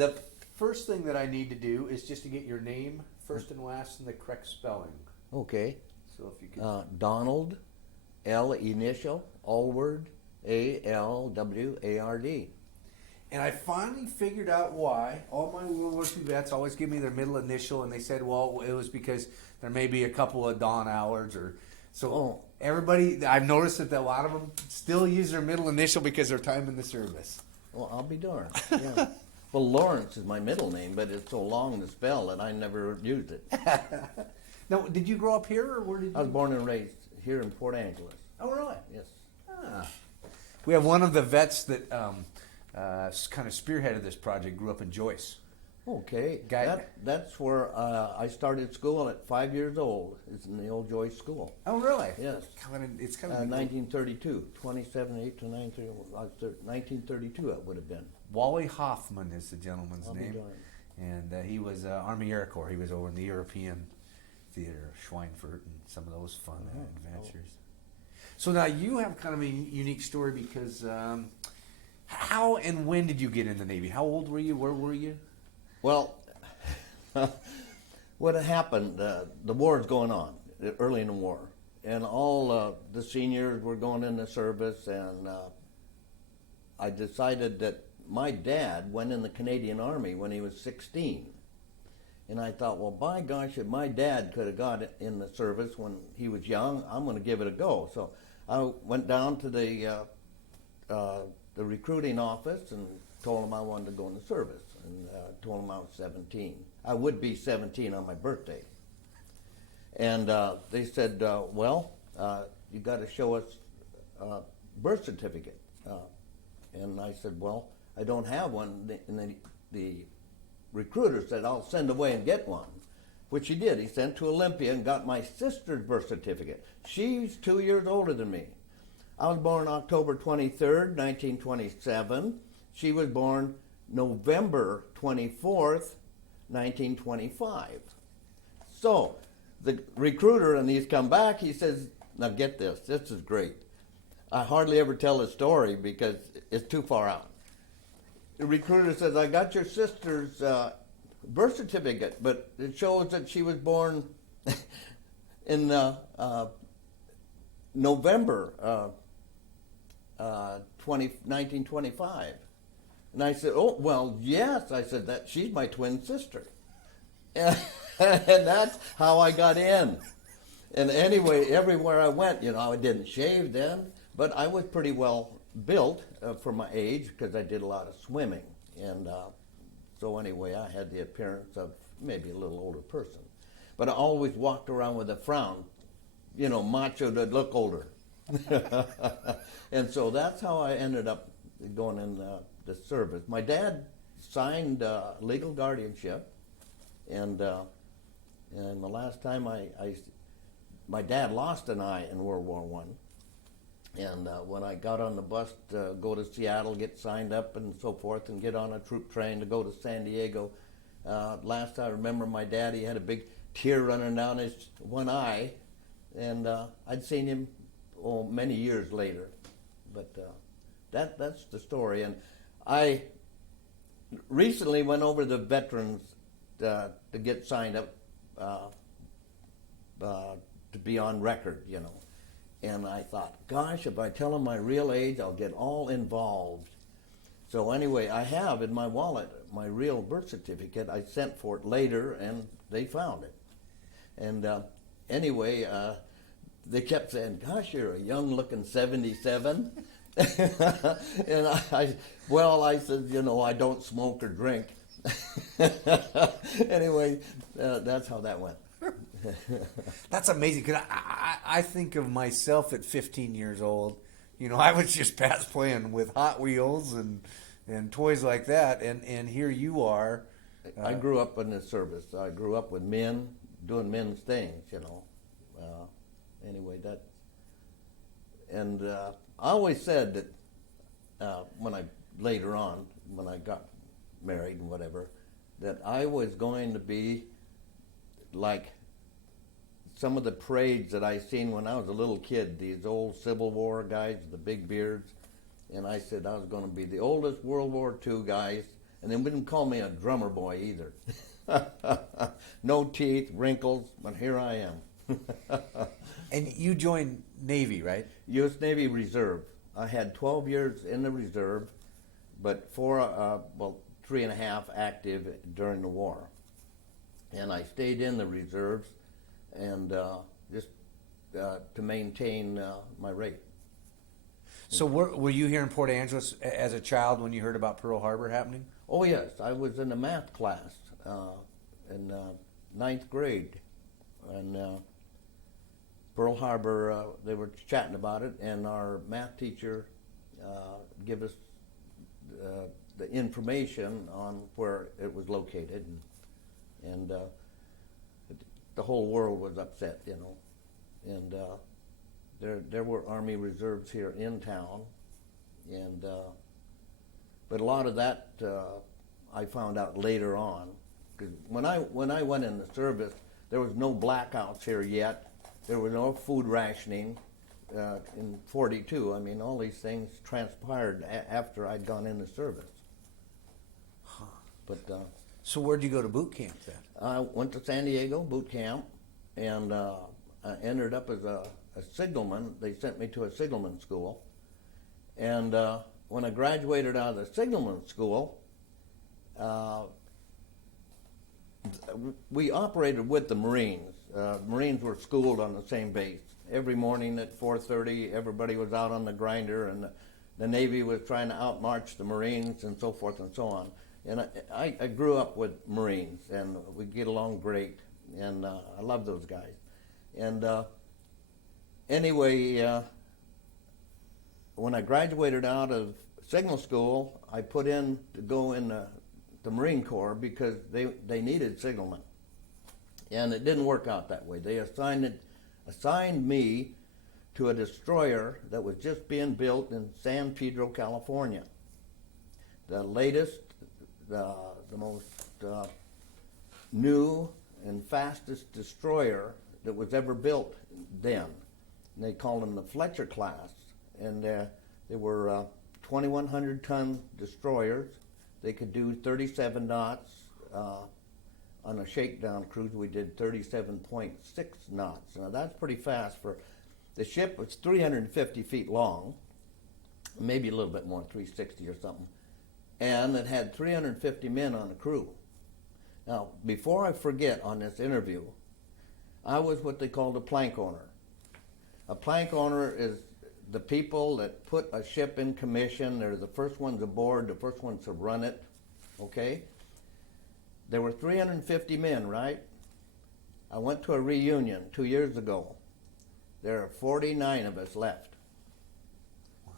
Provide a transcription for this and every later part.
The first thing that I need to do is just to get your name, first and last, and the correct spelling. Okay. So if you could. Donald, L initial, Alward, Alward. And I finally figured out why. All my World War II vets always give me their middle initial, and they said, well, it was because there may be a couple of Don Allards or so. Everybody, I've noticed that a lot of them still use their middle initial because their time in the service. Well, I'll be darned. Yeah. Well, Lawrence is my middle name, but it's so long to spell that I never used it. Now, did you grow up here, or where did you? I was born and raised here in Port Angeles. Oh, really? Yes. Ah. We have one of the vets that kind of spearheaded this project. Grew up in Joyce. Okay. Guy- That's where I started school at 5 years old. It's in the old Joyce School. Oh, really? Yes. It's kind of 1932, 27/8 to 1932 it would have been. Wally Hoffman is the gentleman's I'll be name, darned. and he was Army Air Corps. He was over in the European theater, Schweinfurt, and some of those fun adventures. So now you have kind of a unique story because how and when did you get in the Navy? How old were you? Where were you? Well, what had happened, the war's going on, early in the war, and all the seniors were going in the service, and I decided that my dad went in the Canadian Army when he was 16. And I thought, well, by gosh, if my dad could have got in the service when he was young, I'm going to give it a go. So I went down to the recruiting office and told him I wanted to go in the service, and told him I was 17. I would be 17 on my birthday. And they said, well, you got to show us a birth certificate. And I said, well, I don't have one. And the recruiter said, I'll send away and get one, which he did. He sent to Olympia and got my sister's birth certificate. She's 2 years older than me. I was born October 23rd, 1927. She was born November 24th, 1925. So the recruiter, and he's come back, he says, now get this is great. I hardly ever tell the story because it's too far out. The recruiter says, I got your sister's birth certificate, but it shows that she was born in November 1925. And I said, oh, well, yes. I said, that she's my twin sister. And that's how I got in. And anyway, everywhere I went, I didn't shave then, but I was pretty well built for my age because I did a lot of swimming. And so anyway, I had the appearance of maybe a little older person. But I always walked around with a frown, macho to look older. And so that's how I ended up going in the service. My dad signed legal guardianship, and the last time my dad lost an eye in World War I. And when I got on the bus to go to Seattle, get signed up and so forth, and get on a troop train to go to San Diego, last I remember my dad, he had a big tear running down his one eye, and I'd seen him many years later. But that's the story. And I recently went over to veterans to get signed up to be on record, And I thought, gosh, if I tell them my real age, I'll get all involved. So anyway, I have in my wallet my real birth certificate. I sent for it later, and they found it. And anyway, they kept saying, gosh, you're a young-looking 77. And I said, I don't smoke or drink. Anyway, that's how that went. That's amazing, because I think of myself at 15 years old. I was just past playing with Hot Wheels and toys like that, and here you are. I grew up in the service. I grew up with men, doing men's things, Anyway, and I always said that when I got married and whatever, that I was going to be like some of the parades that I seen when I was a little kid, these old Civil War guys, the big beards, and I said I was going to be the oldest World War II guys And they wouldn't call me a drummer boy either. No teeth, wrinkles, but here I am. And you joined Navy, right? U.S. Navy Reserve. I had 12 years in the reserve, but 3.5 active during the war. And I stayed in the reserves and just to maintain my rate. So were you here in Port Angeles as a child when you heard about Pearl Harbor happening? Oh yes, I was in a math class in ninth grade, and Pearl Harbor. They were chatting about it, and our math teacher gave us the information on where it was located, and the whole world was upset, you know, and there were Army reserves here in town, and but a lot of that I found out later on, because when I went in the service, there was no blackouts here yet. There was no food rationing in '42. I mean, all these things transpired after I'd gone in the service. Huh. But So where'd you go to boot camp then? I went to San Diego boot camp, and I ended up as a signalman. They sent me to a signalman school, and when I graduated out of the signalman school, we operated with the Marines. Marines were schooled on the same base. Every morning at 4:30, everybody was out on the grinder, and the Navy was trying to outmarch the Marines and so forth and so on. And I grew up with Marines, and we get along great, and I love those guys. And anyway, when I graduated out of signal school, I put in to go in the Marine Corps because they needed signalmen. And it didn't work out that way. They assigned me to a destroyer that was just being built in San Pedro, California. The latest, the most new and fastest destroyer that was ever built then. And they called them the Fletcher class. And they were 2,100-ton destroyers. They could do 37 knots. On a shakedown cruise, we did 37.6 knots. Now that's pretty fast for the ship. Was 350 feet long, maybe a little bit more, 360 or something, and it had 350 men on the crew. Now, before I forget on this interview, I was what they called a plank owner. A plank owner is the people that put a ship in commission. They're the first ones aboard, the first ones to run it, okay? There were 350 men, right? I went to a reunion 2 years ago. There are 49 of us left.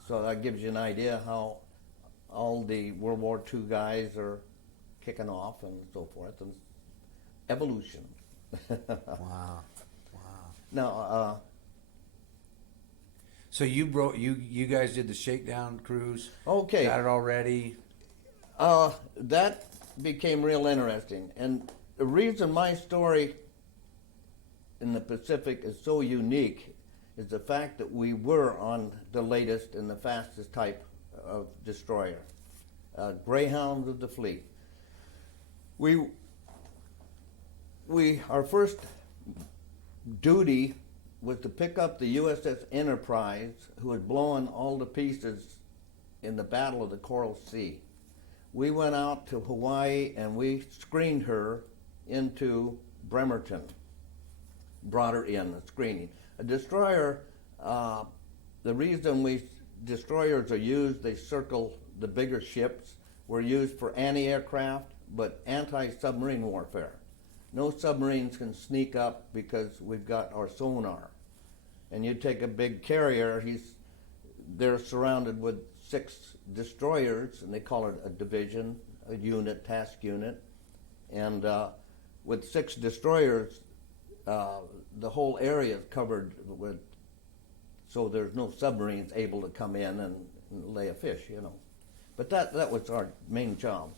So that gives you an idea how all the World War II guys are kicking off and so forth, and evolution. Wow. Now, So you guys did the shakedown cruise. okay. Got it all ready. That became real interesting. And the reason my story in the Pacific is so unique is the fact that we were on the latest and the fastest type of destroyer, Greyhounds of the fleet. Our first duty was to pick up the USS Enterprise, who was blowing all to pieces in the Battle of the Coral Sea. We went out to Hawaii and we screened her into Bremerton, brought her in, the screening. A destroyer, the reason destroyers are used, they circle the bigger ships, were used for anti-aircraft, but anti-submarine warfare. No submarines can sneak up because we've got our sonar. And you take a big carrier, they're surrounded with 6 destroyers, and they call it a division, a unit, task unit. And with 6 destroyers, the whole area is covered with, so there's no submarines able to come in and lay a fish, you know. But that was our main job.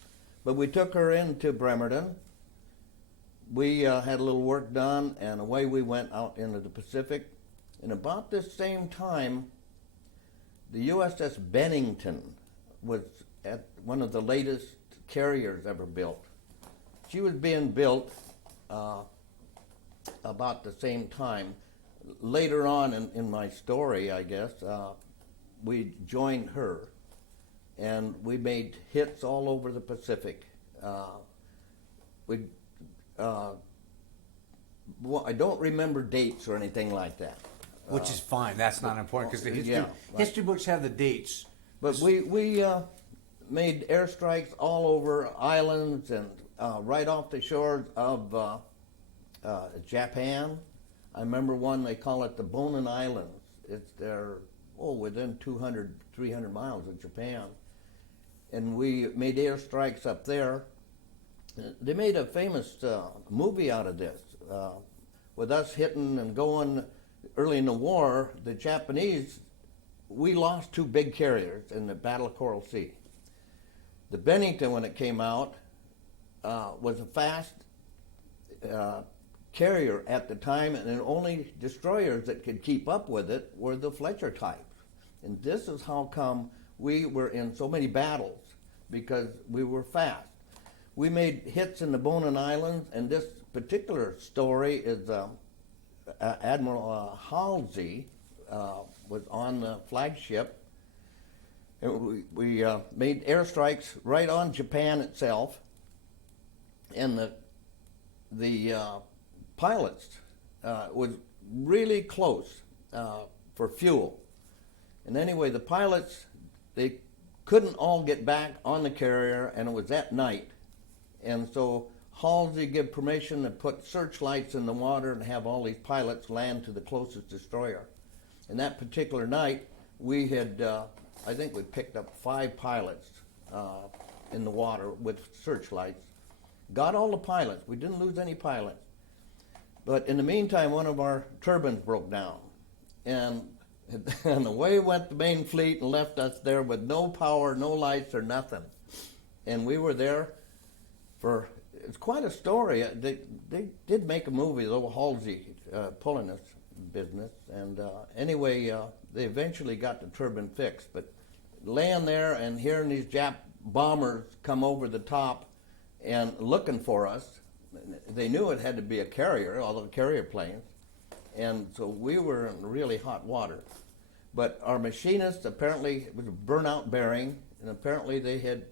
But we took her into Bremerton. We had a little work done, and away we went out into the Pacific. And about this same time, the USS Bennington was at one of the latest carriers ever built. She was being built about the same time. Later on in my story, I guess, we joined her, and we made hits all over the Pacific. I don't remember dates or anything like that. Which is fine. That's not important because the history, yeah, right. history books have the dates. But we made airstrikes all over islands and right off the shores of Japan. I remember one, they call it the Bonin Islands. It's there, within 200, 300 miles of Japan. And we made airstrikes up there. They made a famous movie out of this. With us hitting and going early in the war, the Japanese, we lost 2 big carriers in the Battle of Coral Sea. The Bennington, when it came out, was a fast carrier at the time, and the only destroyers that could keep up with it were the Fletcher type. And this is how come we were in so many battles, because we were fast. We made hits in the Bonin Islands, and this particular story is Admiral Halsey was on the flagship. And we made airstrikes right on Japan itself, and the pilots was really close for fuel. And anyway, the pilots, they couldn't all get back on the carrier, and it was at night. And so Halsey gave permission to put searchlights in the water and have all these pilots land to the closest destroyer. And that particular night, we had, I think we picked up 5 pilots in the water with searchlights. Got all the pilots. We didn't lose any pilots. But in the meantime, one of our turbines broke down. And away went the main fleet and left us there with no power, no lights, or nothing. And we were there for, it's quite a story. They did make a movie, though, Halsey pulling this business. And anyway, they eventually got the turbine fixed. But laying there and hearing these Jap bombers come over the top and looking for us, they knew it had to be a carrier, all the carrier planes. And so we were in really hot water. But our machinist, apparently, it was a burnout bearing, and apparently they had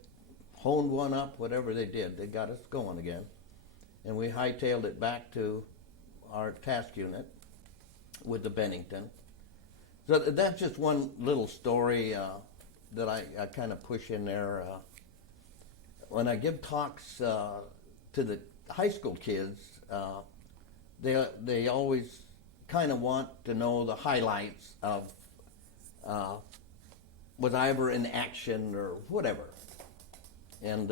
honed one up, whatever they did. They got us going again. And we hightailed it back to our task unit with the Bennington. So that's just one little story that I kind of push in there. When I give talks to the high school kids, they always kind of want to know the highlights of was I ever in action or whatever. And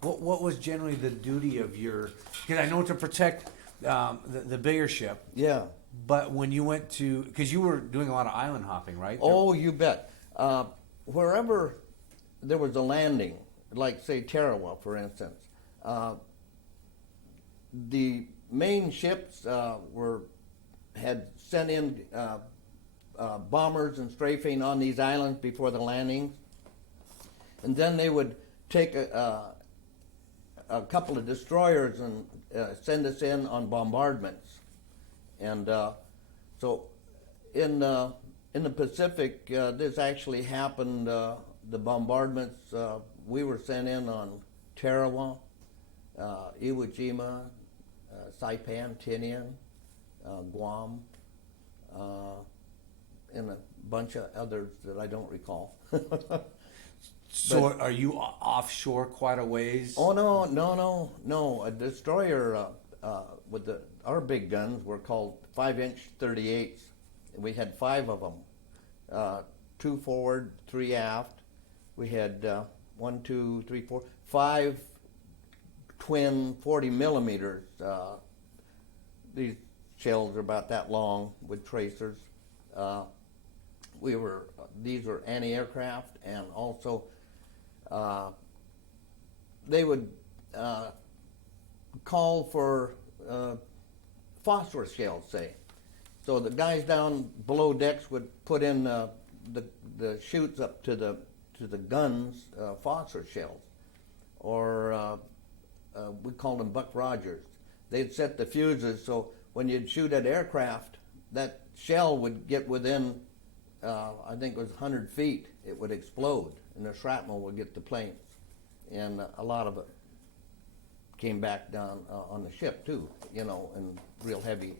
what was generally the duty of your? Because I know to protect the bigger ship. Yeah. But when you went to, because you were doing a lot of island hopping, right? Oh, you bet. Wherever there was a landing, like say Tarawa, for instance, the main ships had sent in bombers and strafing on these islands before the landings, and then they would take a couple of destroyers and send us in on bombardments. And so in the Pacific, this actually happened. The bombardments, we were sent in on Tarawa, Iwo Jima, Saipan, Tinian, Guam, and a bunch of others that I don't recall. So are you offshore quite a ways? Oh, no. A destroyer with our big guns were called 5-inch 38s. We had 5 of them, 2 forward, 3 aft. We had 1, 2, 3, 4, 5 twin 40 millimeters. These shells are about that long with tracers. These were anti-aircraft, and also they would call for phosphorus shells, say. So the guys down below decks would put in the chutes up to the guns, phosphorus shells. or we called them Buck Rogers. They'd set the fuses so when you'd shoot at aircraft, that shell would get within, I think it was 100 feet, it would explode, and the shrapnel would get the planes. And a lot of it came back down on the ship too, you know, in real heavy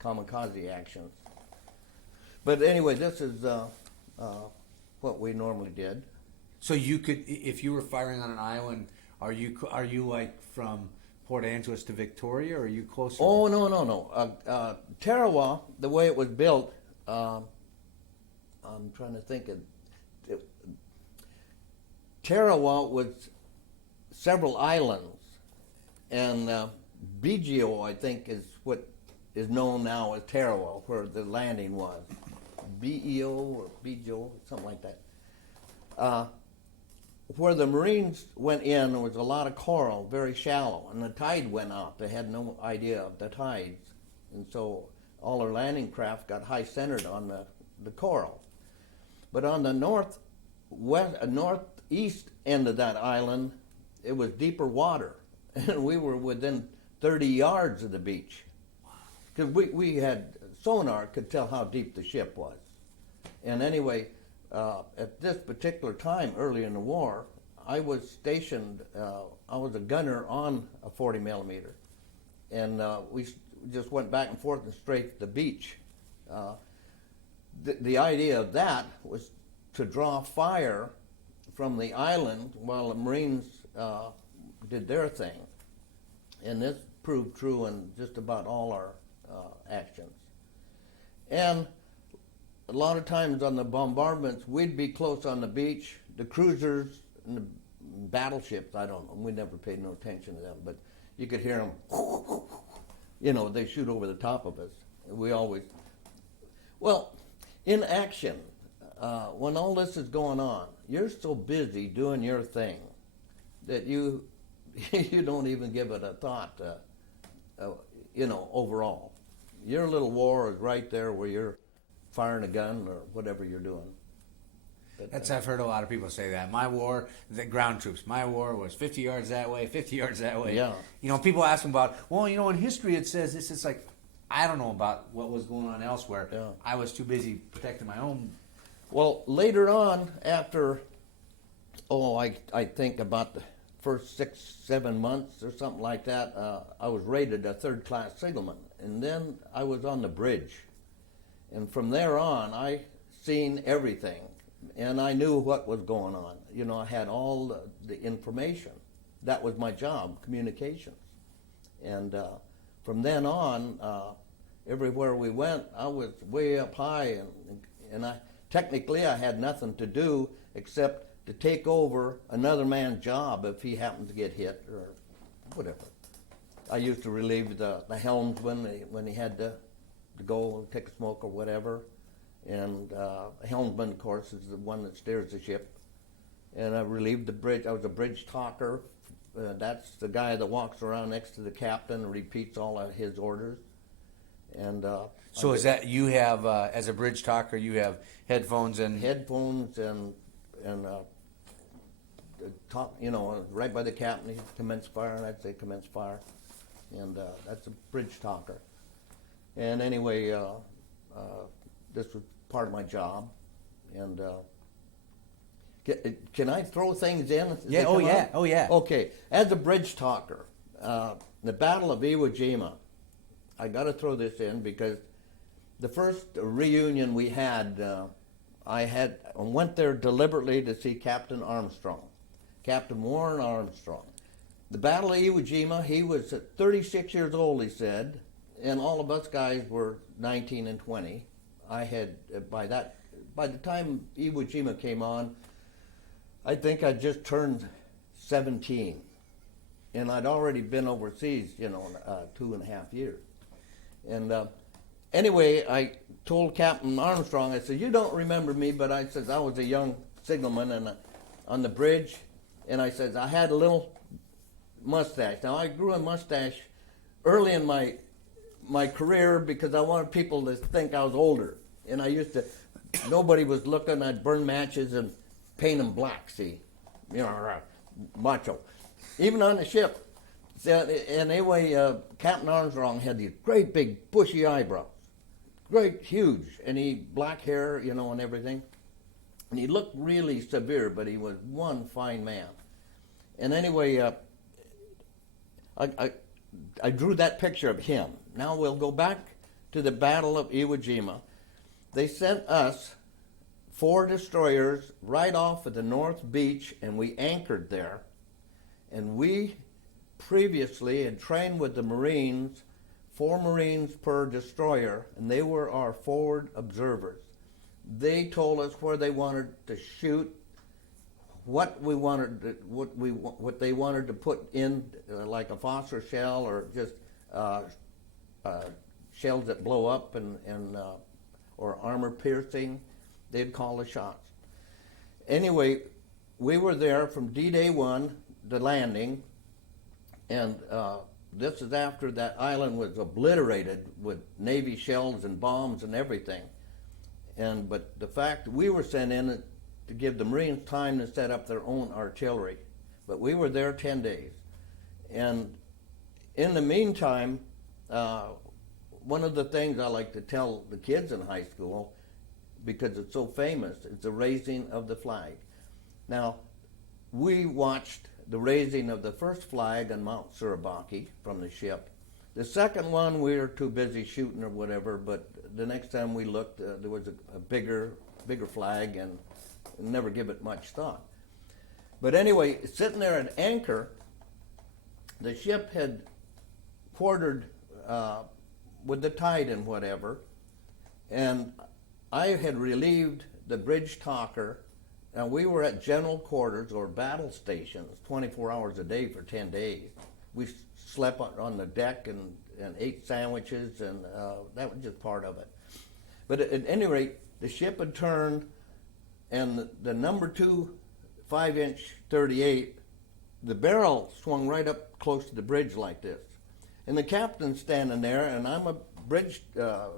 kamikaze actions. But anyway, this is what we normally did. So you could, if you were firing on an island, are you like from Port Angeles to Victoria, or are you closer? Oh, no. Tarawa, the way it was built, I'm trying to think of it. Tarawa was several islands, and Bigio, I think, is what is known now as Tarawa, where the landing was. BEO or Bigio, something like that. Where the Marines went in, there was a lot of coral, very shallow, and the tide went out. They had no idea of the tides, and so all our landing craft got high-centered on the coral. But on the northeast end of that island, it was deeper water, and we were within 30 yards of the beach. Because we had sonar, could tell how deep the ship was. And anyway, at this particular time, early in the war, I was stationed, I was a gunner on a 40 millimeter. And we just went back and forth and strafed the beach. The idea of that was to draw fire from the island while the Marines did their thing. And this proved true in just about all our actions. And a lot of times on the bombardments, we'd be close on the beach. The cruisers and the battleships, I don't know, we never paid no attention to them, but you could hear them, you know, they shoot over the top of us. We always, well, in action, when all this is going on, you're so busy doing your thing that you don't even give it a thought, you know, overall. Your little war is right there where you're firing a gun or whatever you're doing. But, I've heard a lot of people say that. My war, the ground troops, my war was 50 yards that way, 50 yards that way. Yeah. You know, people ask them about, well, you know, in history it says this. It's like, I don't know about what was going on elsewhere. Yeah. I was too busy protecting my own. Well, later on, after, I think about the first 6-7 months or something like that, I was rated a third-class signalman. And then I was on the bridge. And from there on, I seen everything. And I knew what was going on. You know, I had all the information. That was my job, communications. And from then on, everywhere we went, I was way up high. And technically, I had nothing to do except to take over another man's job if he happened to get hit or whatever. I used to relieve the helmsman when he had to go and take a smoke or whatever. And the helmsman, of course, is the one that steers the ship. And I relieved the bridge. I was a bridge talker. That's the guy that walks around next to the captain and repeats all of his orders. And So is that you have, as a bridge talker, you have headphones and talk, you know, right by the captain, he commence fire, and I'd say commence fire. And that's a bridge talker. And anyway, this was part of my job. And can I throw things in? Yeah. Oh yeah. Okay. As a bridge talker, the Battle of Iwo Jima, I got to throw this in because the first reunion we had, I went there deliberately to see Captain Armstrong, Captain Warren Armstrong. The Battle of Iwo Jima, he was 36 years old, he said, and all of us guys were 19 and 20. I had, by the time Iwo Jima came on, I think I just turned 17. And I'd already been overseas, 2.5 years. And anyway, I told Captain Armstrong, I said, you don't remember me, but I said, I was a young signalman and on the bridge. And I said, I had a little mustache. Now, I grew a mustache early in my career because I wanted people to think I was older. And I used to, nobody was looking, I'd burn matches and paint them black, see, macho. even on the ship. So, and anyway, Captain Armstrong had these great big bushy eyebrows, great, huge, and he black hair, you know, and everything. And he looked really severe, but he was one fine man. And anyway, I drew that picture of him. Now we'll go back to the Battle of Iwo Jima. They sent us 4 destroyers right off at the North Beach, and we anchored there. And we previously had trained with the Marines, 4 Marines per destroyer, and they were our forward observers. They told us where they wanted to shoot, what they wanted to put in, like a phosphor shell or just shells that blow up and or armor piercing. They'd call the shots. Anyway, we were there from D-Day 1, the landing, and this is after that island was obliterated with Navy shells and bombs and everything. But the fact we were sent in to give the Marines time to set up their own artillery. But we were there 10 days. And in the meantime, one of the things I like to tell the kids in high school, because it's so famous, is the raising of the flag. Now, we watched the raising of the first flag on Mount Surabaki from the ship. The second one, we were too busy shooting or whatever, but the next time we looked, there was a bigger flag, and never give it much thought. But anyway, sitting there at anchor, the ship had quartered with the tide and whatever, and I had relieved the bridge talker, and we were at general quarters or battle stations 24 hours a day for 10 days. We slept on the deck and ate sandwiches, and that was just part of it. But at any rate, the ship had turned, and the number 2 5-inch 38, the barrel swung right up close to the bridge like this. And the captain's standing there, and I'm a bridge, a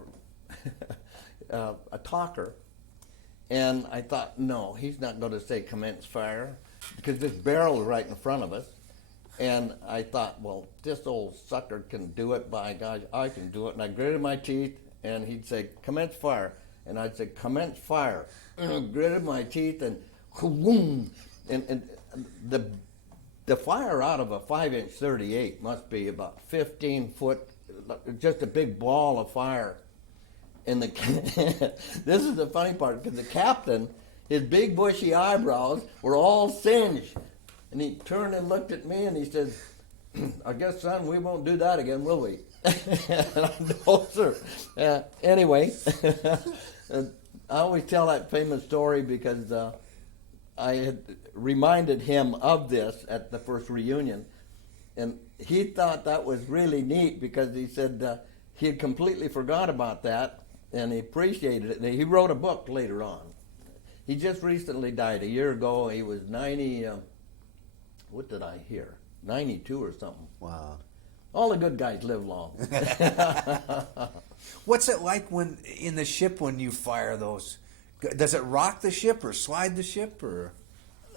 talker. And I thought, no, he's not going to say commence fire, because this barrel is right in front of us. And I thought, well, this old sucker can do it, by God, I can do it. And I gritted my teeth, and he'd say, commence fire. And I'd say, commence fire. And I gritted my teeth, and boom. And the fire out of a 5-inch 38 must be about 15 foot, just a big ball of fire. And this is the funny part, because the captain, his big bushy eyebrows were all singed. And he turned and looked at me, and he said, I guess, son, we won't do that again, will we? No, sir. Anyway, I always tell that famous story because I had reminded him of this at the first reunion. And he thought that was really neat, because he said he had completely forgot about that, and he appreciated it. And he wrote a book later on. He just recently died a year ago. He was 90... what did I hear? 92 or something. Wow. All the good guys live long. What's it like when in the ship when you fire those? Does it rock the ship or slide the ship or?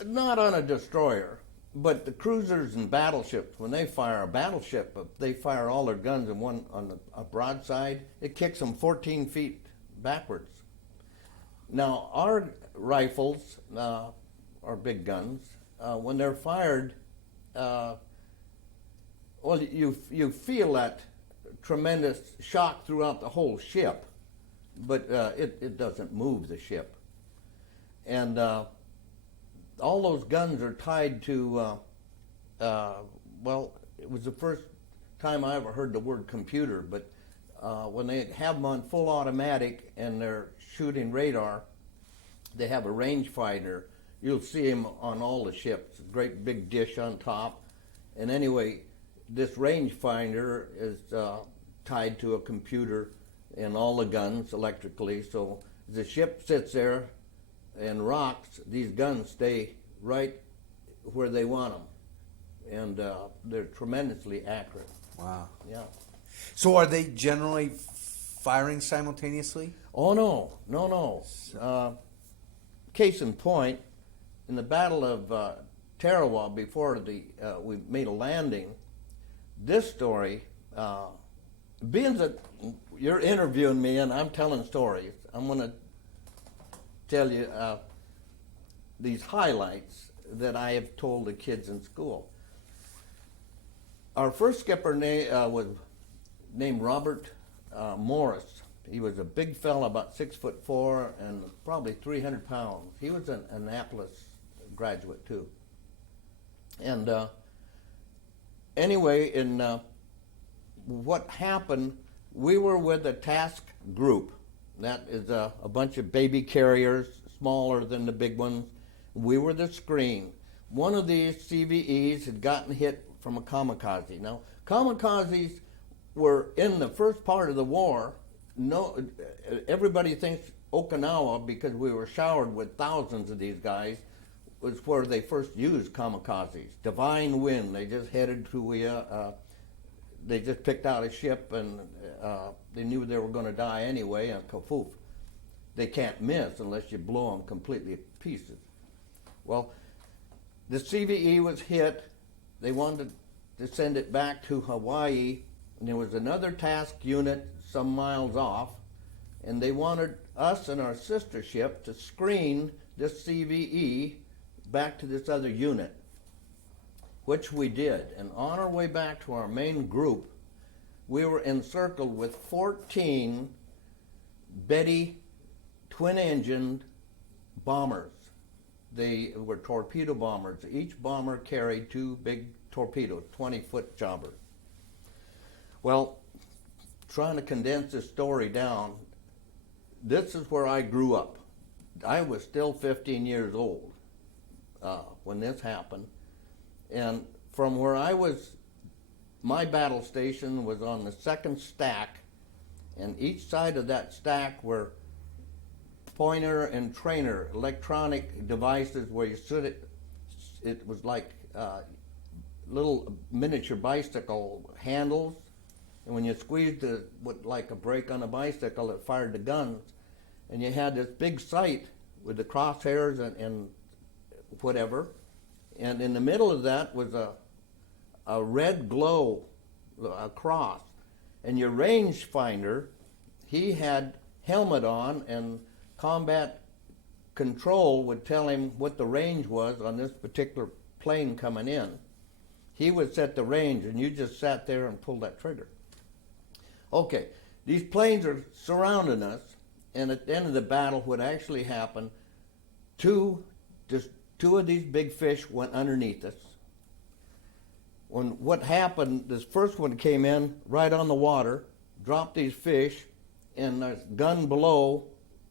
Not on a destroyer, but the cruisers and battleships, when they fire a battleship, if they fire all their guns in one on a broadside, it kicks them 14 feet backwards. Now our rifles, our big guns, when they're fired, well, you feel that tremendous shock throughout the whole ship, but it doesn't move the ship. And all those guns are tied to, well, it was the first time I ever heard the word computer, but when they have them on full automatic and they're shooting radar, they have a rangefinder. You'll see him on all the ships, great big dish on top. And anyway, this rangefinder is tied to a computer in all the guns electrically. So the ship sits there and rocks, these guns stay right where they want them. And they're tremendously accurate. Wow. Yeah. So are they generally firing simultaneously? Oh, no. Case in point, in the Battle of Tarawa before we made a landing. This story, being that you're interviewing me and I'm telling stories, I'm going to tell you these highlights that I have told the kids in school. Our first skipper was named Robert Morris. He was a big fella, about 6'4" and probably 300 pounds. He was an Annapolis graduate too. And anyway, what happened, we were with a task group. That is a bunch of baby carriers, smaller than the big ones. We were the screen. One of these CVEs had gotten hit from a kamikaze. Now, kamikazes were in the first part of the war. No, everybody thinks Okinawa, because we were showered with thousands of these guys, was where they first used kamikazes. Divine wind. They just headed to they just picked out a ship and they knew they were going to die anyway, and kafoof. They can't miss unless you blow them completely to pieces. Well, the CVE was hit. They wanted to send it back to Hawaii, and there was another task unit some miles off, and they wanted us and our sister ship to screen this CVE back to this other unit, which we did. And on our way back to our main group, we were encircled with 14 Betty twin-engined bombers. They were torpedo bombers. Each bomber carried 2 big torpedoes, 20-foot jobbers. Well, trying to condense this story down, this is where I grew up. I was still 15 years old when this happened. And from where I was, my battle station was on the second stack, and each side of that stack were pointer and trainer electronic devices where you stood it was like little miniature bicycle handles, and when you squeezed it like a brake on a bicycle, it fired the guns. And you had this big sight with the crosshairs and whatever, and in the middle of that was a red glow, a cross, and your range finder, he had helmet on, and combat control would tell him what the range was on this particular plane coming in. He would set the range, and you just sat there and pulled that trigger. Okay, these planes are surrounding us, and at the end of the battle, what actually happened, two of these big fish went underneath us. What happened, this first one came in right on the water, dropped these fish, and the gun below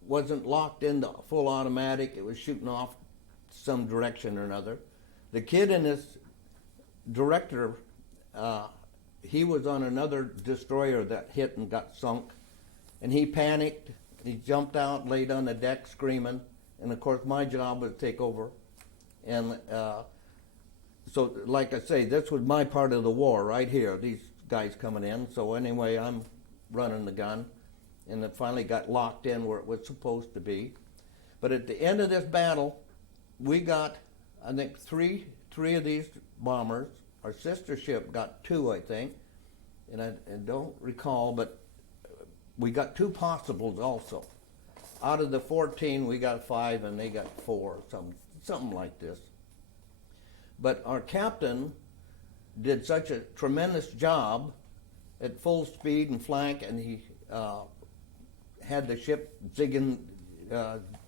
wasn't locked into full automatic. It was shooting off some direction or another. The kid in this director, he was on another destroyer that hit and got sunk, and he panicked. He jumped out, laid on the deck screaming, and of course my job was to take over. And so, like I say, this was my part of the war right here, these guys coming in. So anyway, I'm running the gun, and it finally got locked in where it was supposed to be. But at the end of this battle, we got, I think, three of these bombers. Our sister ship got 2, I think, and I don't recall, but we got 2 possibles also. Out of the 14, we got 5, and they got 4, something like this. But our captain did such a tremendous job at full speed and flank, and he had the ship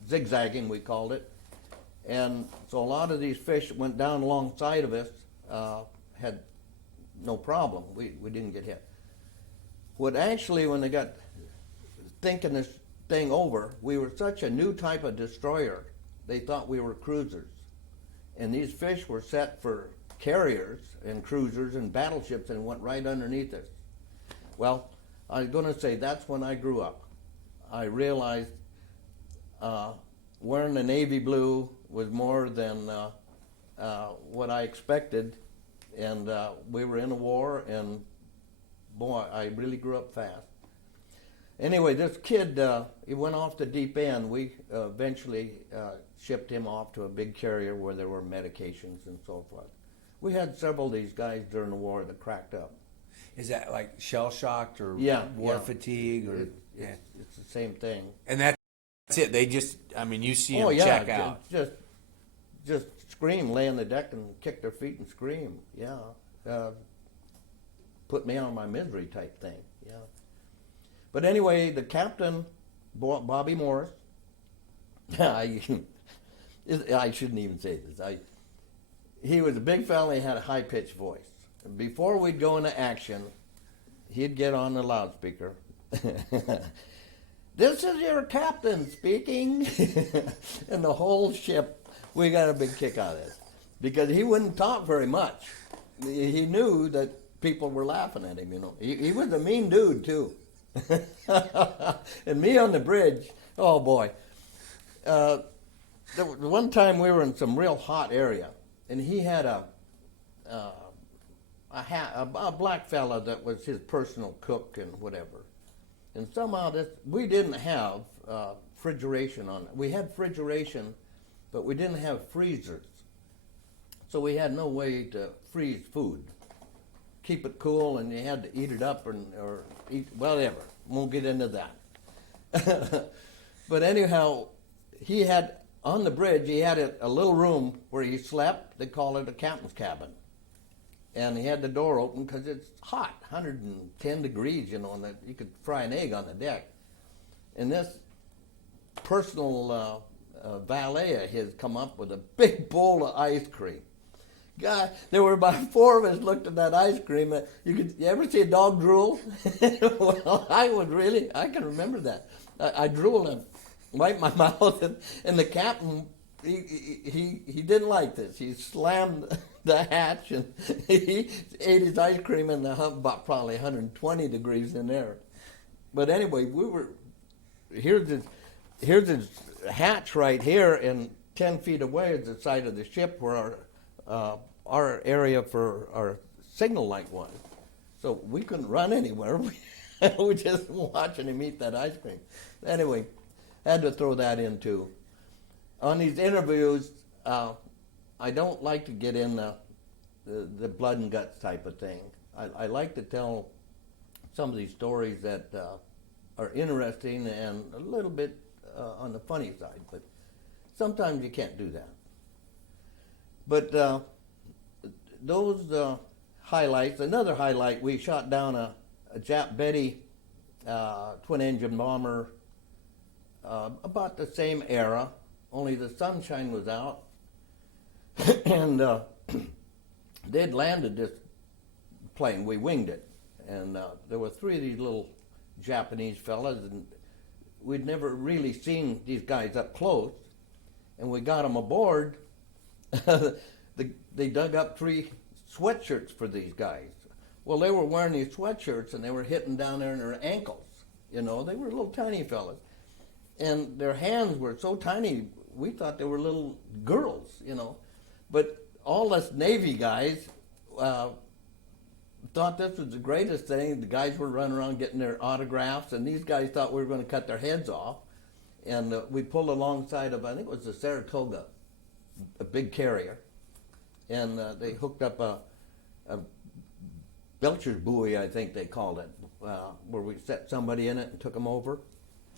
zigzagging, we called it. And so a lot of these fish that went down alongside of us had no problem. We didn't get hit. What actually, when they got thinking this thing over, we were such a new type of destroyer, they thought we were cruisers. And these fish were set for carriers and cruisers and battleships, and went right underneath us. Well, I was going to say that's when I grew up. I realized wearing the navy blue was more than what I expected, and we were in a war, and boy, I really grew up fast. Anyway, this kid, he went off the deep end. We eventually shipped him off to a big carrier where there were medications and so forth. We had several of these guys during the war that cracked up. Is that like shell shocked or war fatigue or it's the same thing. And that's it. They just, I mean, you see them yeah, check out. Just scream, lay on the deck and kick their feet and scream. Yeah, put me on my misery type thing. Yeah. But anyway, the captain, Bobby Morris, I shouldn't even say this. He was a big fella. He had a high-pitched voice. Before we'd go into action, he'd get on the loudspeaker. This is your captain speaking. And the whole ship, we got a big kick out of this. Because he wouldn't talk very much. He knew that people were laughing at him, you know. He was a mean dude, too. And me on the bridge, oh boy. The one time we were in some real hot area, and he had a black fella that was his personal cook and whatever. And somehow we didn't have refrigeration on it. We had refrigeration, but we didn't have freezers. So we had no way to freeze food. Keep it cool, and you had to eat it up or eat whatever. Won't get into that. But anyhow, he had on the bridge. He had a little room where he slept. They call it a captain's cabin, and he had the door open because it's hot, 110 degrees, you know, and you could fry an egg on the deck. And this personal valet of his come up with a big bowl of ice cream. God, there were about 4 of us looked at that ice cream. You ever see a dog drool? Well, I can remember that. I drooled and wiped my mouth, and the captain, he didn't like this. He slammed the hatch, and he ate his ice cream in about probably 120 degrees in there. But anyway, here's this hatch right here, and 10 feet away is the side of the ship where our area for our signal light was. So we couldn't run anywhere. We were just watching him eat that ice cream. Anyway, had to throw that in too. On these interviews, I don't like to get in the blood and guts type of thing. I like to tell some of these stories that are interesting and a little bit on the funny side, but sometimes you can't do that. But those highlights, another highlight, we shot down a Jap Betty twin-engine bomber about the same era, only the sunshine was out. And they'd landed this plane. We winged it. And there were 3 of these little Japanese fellas, and we'd never really seen these guys up close. And we got them aboard. They dug up 3 sweatshirts for these guys. Well, they were wearing these sweatshirts, and they were hitting down there in their ankles. You know, they were little tiny fellas. And their hands were so tiny, we thought they were little girls, you know. But all us Navy guys thought this was the greatest thing. The guys were running around getting their autographs, and these guys thought we were going to cut their heads off. And we pulled alongside of, I think it was the Saratoga, a big carrier. And they hooked up a Belcher's buoy, I think they called it, where we set somebody in it and took them over.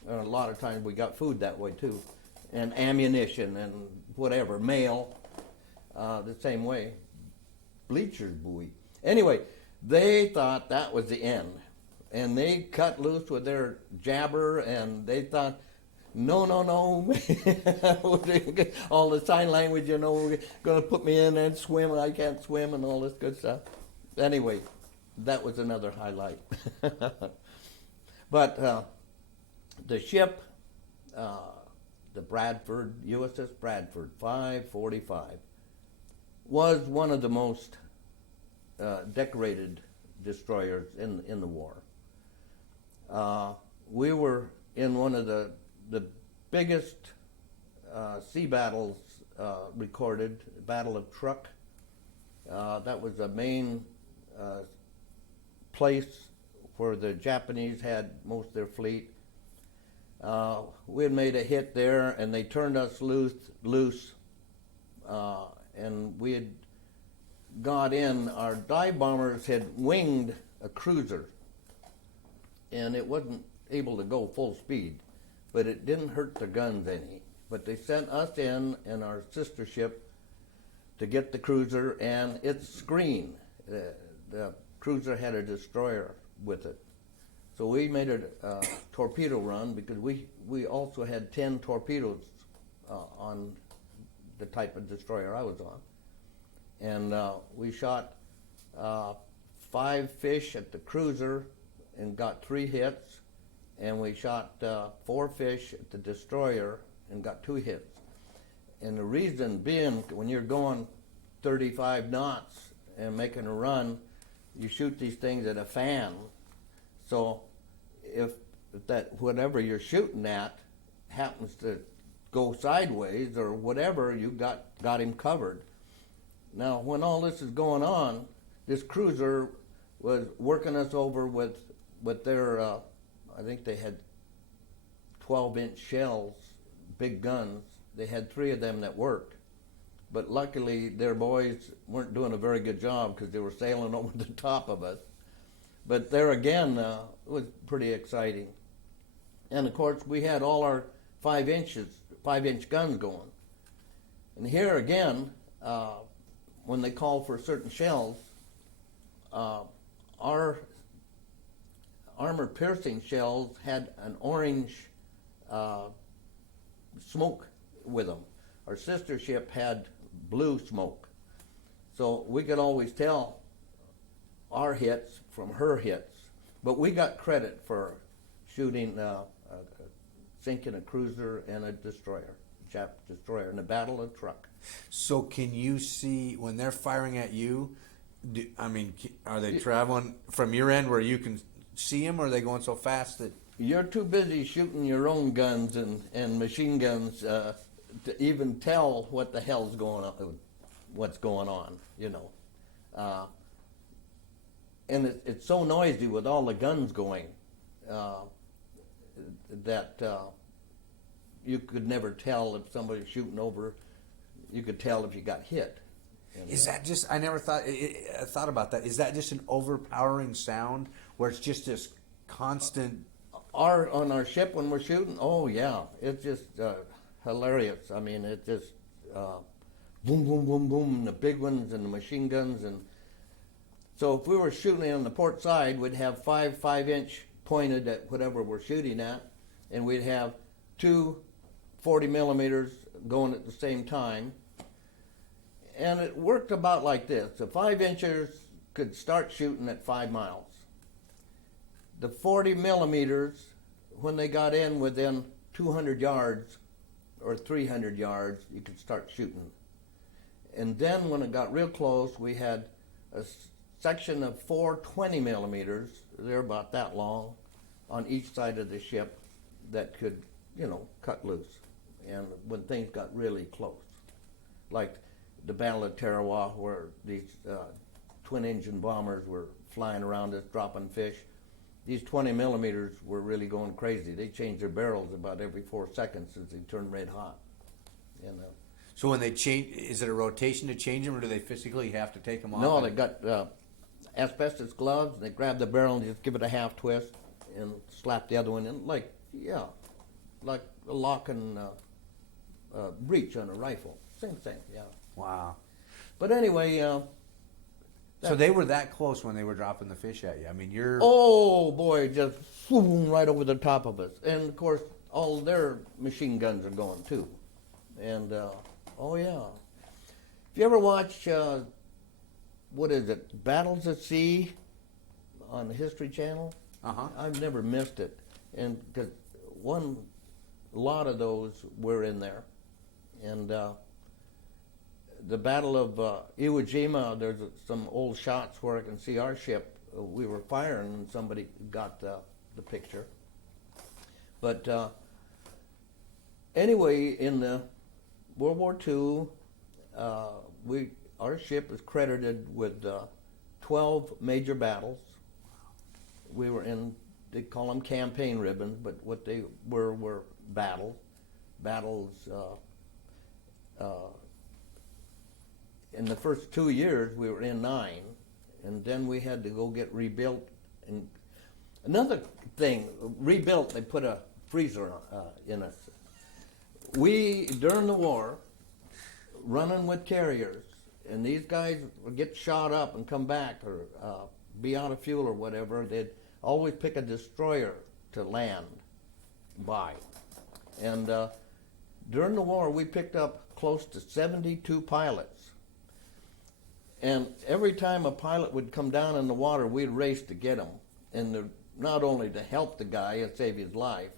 A lot of times we got food that way too, and ammunition and whatever, mail, the same way. Bleacher's buoy. Anyway, they thought that was the end, and they cut loose with their jabber, and they thought, no. All the sign language, you know, going to put me in and swim, and I can't swim, and all this good stuff. Anyway, that was another highlight. But the ship, the Bradford, USS Bradford 545, was one of the most decorated destroyers in the war. We were in one of the biggest sea battles recorded, Battle of Truk. That was the main place where the Japanese had most of their fleet. We had made a hit there, and they turned us loose, and we had got in. Our dive bombers had winged a cruiser, and it wasn't able to go full speed, but it didn't hurt the guns any. But they sent us in and our sister ship to get the cruiser and its screen. The cruiser had a destroyer with it. So we made a torpedo run, because we also had 10 torpedoes on the type of destroyer I was on. And we shot 5 fish at the cruiser and got 3 hits. And we shot 4 fish at the destroyer and got 2 hits. And the reason being, when you're going 35 knots and making a run, you shoot these things at a fan. So if that whatever you're shooting at happens to go sideways or whatever, you got him covered. Now, when all this is going on, this cruiser was working us over with their, I think they had 12-inch shells, big guns. They had 3 of them that worked. But luckily, their boys weren't doing a very good job because they were sailing over the top of us. But there again, it was pretty exciting. And of course, we had all our 5-inch guns going. And here again, when they call for certain shells, our armor-piercing shells had an orange smoke with them. Our sister ship had blue smoke. So we could always tell our hits from her hits. But we got credit for shooting, sinking a cruiser and a destroyer, Jap destroyer, in the Battle of Truk. So can you see, when they're firing at you, are they traveling from your end where you can see them, or are they going so fast that... You're too busy shooting your own guns and machine guns to even tell what the hell's going on, what's going on, you know. And it's so noisy with all the guns going that you could never tell if somebody's shooting over. You could tell if you got hit. Is that just, I never thought about that. Is that just an overpowering sound where it's just this constant... On our ship when we're shooting, oh yeah, it's just hilarious. I mean, it just boom, boom, boom, boom, the big ones and the machine guns. And so if we were shooting on the port side, we'd have 5-inch pointed at whatever we're shooting at, and we'd have 2 40 millimeters going at the same time. And it worked about like this. The 5-inchers could start shooting at 5 miles. The 40 millimeters, when they got in within 200 yards or 300 yards, you could start shooting. And then when it got real close, we had a section of 4 20 millimeters, they're about that long, on each side of the ship that could, you know, cut loose. And when things got really close, like the Battle of Tarawa, where these twin-engine bombers were flying around us, dropping fish, these 20 millimeters were really going crazy. They changed their barrels about every 4 seconds as they turned red hot. You know. So when they change, is it a rotation to change them, or do they physically have to take them off? No, they got asbestos gloves. They grab the barrel and just give it a half twist and slap the other one in, like a lock and breech on a rifle. Same thing, yeah. Wow. But anyway, so they were that close when they were dropping the fish at you. I mean, you're... Oh, boy, just boom, right over the top of us. And, of course, all their machine guns are going, too. And, oh, yeah. If you ever watch, what is it, Battles at Sea on the History Channel? Uh-huh. I've never missed it. And because a lot of those were in there. And the Battle of Iwo Jima, there's some old shots where I can see our ship. We were firing and somebody got the picture. But anyway, in the World War II, our ship is credited with 12 major battles. We were in, they call them campaign ribbons, but what they were battles. In the first 2 years, we were in 9, and then we had to go get rebuilt. And another thing, rebuilt, they put a freezer in us. We, during the war, running with carriers, and these guys would get shot up and come back or be out of fuel or whatever, they'd always pick a destroyer to land by. And during the war, we picked up close to 72 pilots. And every time a pilot would come down in the water, we'd race to get him. And not only to help the guy and save his life,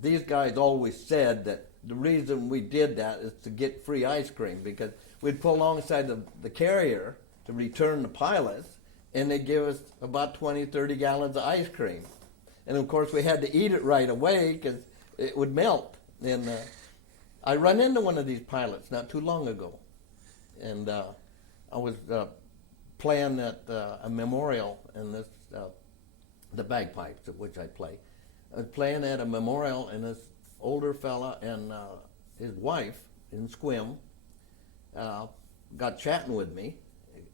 these guys always said that the reason we did that is to get free ice cream, because we'd pull alongside the carrier to return the pilots, and they'd give us about 20, 30 gallons of ice cream. And of course, we had to eat it right away because it would melt. And I run into one of these pilots not too long ago. And I was playing at a memorial, and this the bagpipes, of which I play. I was playing at a memorial, and this older fella and his wife in Squim got chatting with me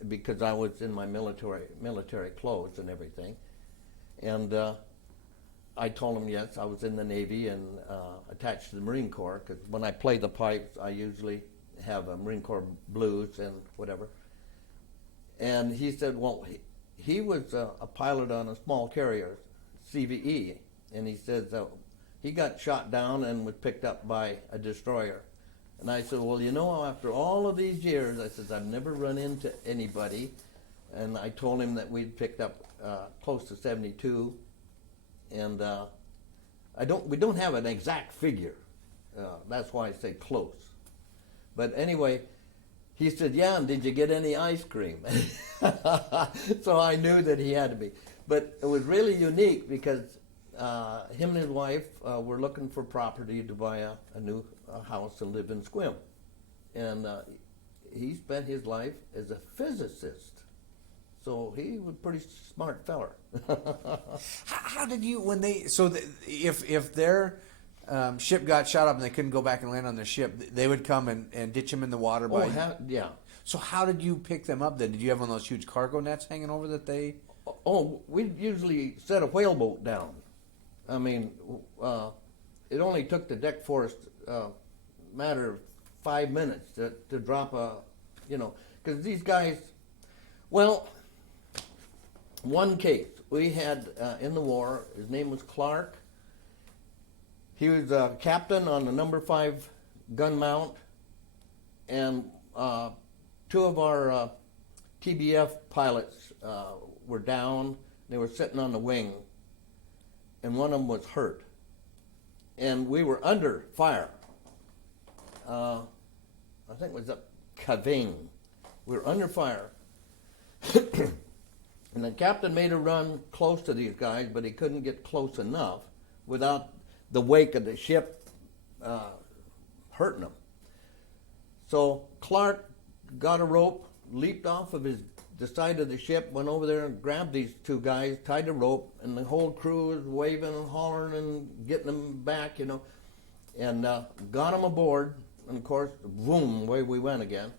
because I was in my military clothes and everything. And I told him, yes, I was in the Navy and attached to the Marine Corps, because when I play the pipes, I usually have a Marine Corps blues and whatever. And he said, well, he was a pilot on a small carrier, CVE, and he says he got shot down and was picked up by a destroyer. And I said, well, you know, after all of these years, I said, I've never run into anybody. And I told him that we'd picked up close to 72. And we don't have an exact figure. That's why I say close. But anyway, he said, yeah, and did you get any ice cream? So I knew that he had to be. But it was really unique because him and his wife were looking for property to buy a new house and live in Squim. And he spent his life as a physicist. So he was a pretty smart feller. How did you, when they, so if their ship got shot up and they couldn't go back and land on their ship, they would come and ditch them in the water by... yeah. So how did you pick them up then? Did you have one of those huge cargo nets hanging over that they... Oh, we'd usually set a whaleboat down. I mean, it only took the deck force matter of 5 minutes to drop because these guys, well, one case we had in the war, his name was Clark. He was a captain on the number 5 gun mount, and 2 of our TBF pilots were down. They were sitting on the wing, and one of them was hurt. And we were under fire. I think it was up Caving. We were under fire. And the captain made a run close to these guys, but he couldn't get close enough without the wake of the ship hurting him. So Clark got a rope, leaped off of the side of the ship, went over there and grabbed these 2 guys, tied a rope, and the whole crew was waving and hollering and getting them back, and got them aboard. And of course, boom, away we went again.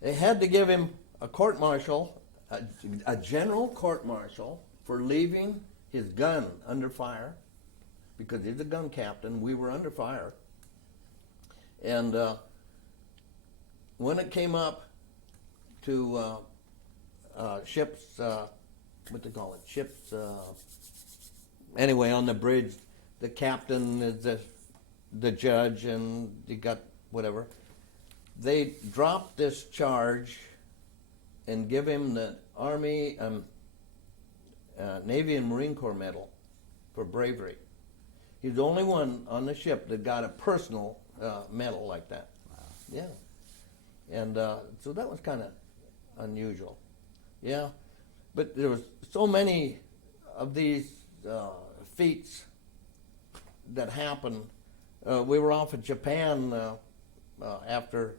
They had to give him a court-martial, a general court-martial, for leaving his gun under fire, because he's a gun captain. We were under fire. And when it came up to ships, what they call it, ships, anyway, on the bridge, the captain is the judge, and you got whatever. They dropped this charge and give him the Army, Navy and Marine Corps medal for bravery. He's the only one on the ship that got a personal medal like that. Wow. Yeah. And so that was kind of unusual. Yeah. But there was so many of these feats that happened. We were off in Japan after